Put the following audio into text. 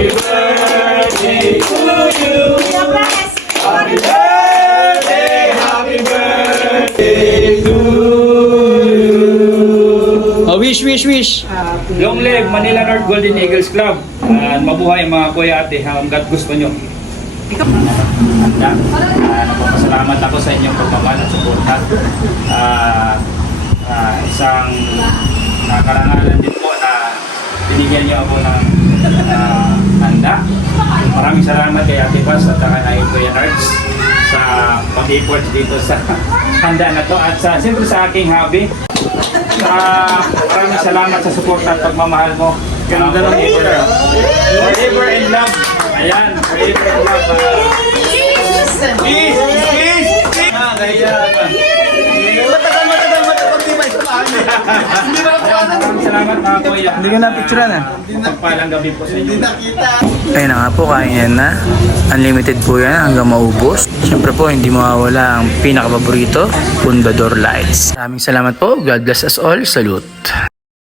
Happy birthday to you. Happy birthday, happy birthday to you. Oh, wish. Long live Manila North Golden Eagles Club. Mabuhay mga kuya ate hanggat gusto nyo. Nagpapasalamat ako sa inyong pagmamahal at suporta. Isang karangalan din po na binigyan niyo ako ng handa. Maraming salamat kay Ate Paz at kay Kuya Nards sa pag-effort dito sa handa na to at siyempre sa aking hobby. Maraming salamat sa suporta at pagmamahal mo. Ganda ng forever and love. Ayan, forever and love. Peace! Maraming salamat mga kuya. Hindi ka na-picturean Pagpalang gabi po sa inyo. Ayun na nga po, kain yan na. Unlimited po yan hanggang maubos. Siyempre po, hindi mawawala ang pinakapaborito, Pundador Lights. Maraming salamat po. God bless us all. Salute.